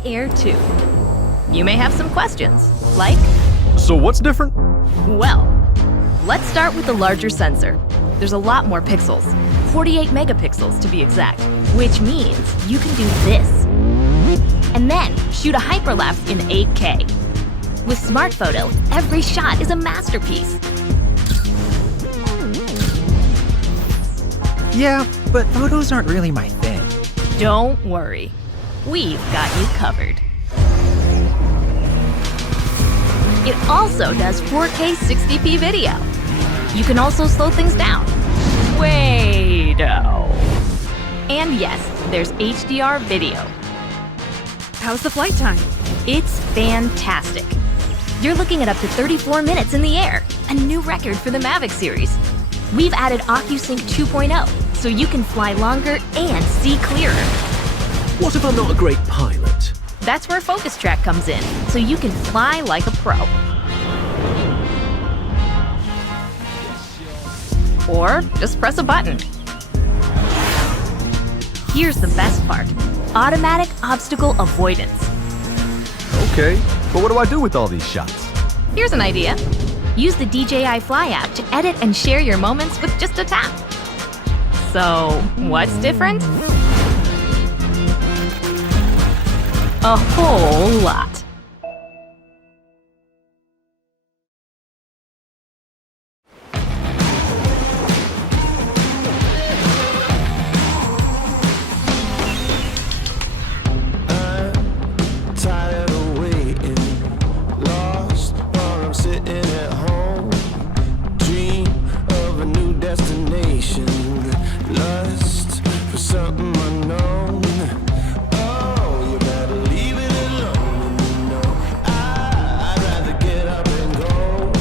Mavic Air 2. You may have some questions, like, So what's different? well, let's start with the larger sensor. There's a lot more pixels, 48 megapixels to be exact, which means you can do this. And then shoot a hyperlapse in 8K. With Smart Photo, every shot is a masterpiece. Yeah, but photos aren't really my thing. Don't worry, we've got you covered. It also does 4K 60p video. You can also slow things down. Way-do. And yes, there's HDR video. How's the flight time? It's fantastic. You're looking at up to 34 minutes in the air, a new record for the Mavic series. We've added OcuSync 2.0, so you can fly longer and see clearer. What if I'm not a great pilot? That's where Focus Track comes in, so you can fly like a pro. Or just press a button. Here's the best part: automatic obstacle avoidance. Okay, but what do I do with all these shots? Here's an idea. Use the DJI Fly app to edit and share your moments with just a tap. So, what's different? A whole lot. Tired of waiting, lost while I'm sitting at home. Dream of a new destination, lust for something unknown. Oh, you better leave it alone. You know I'd rather get up and go.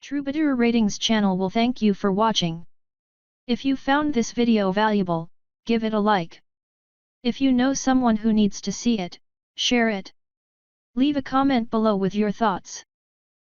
Troubadour Ratings Channel will thank you for watching. If you found this video valuable, give it a like. If you know someone who needs to see it, share it. Leave a comment below with your thoughts.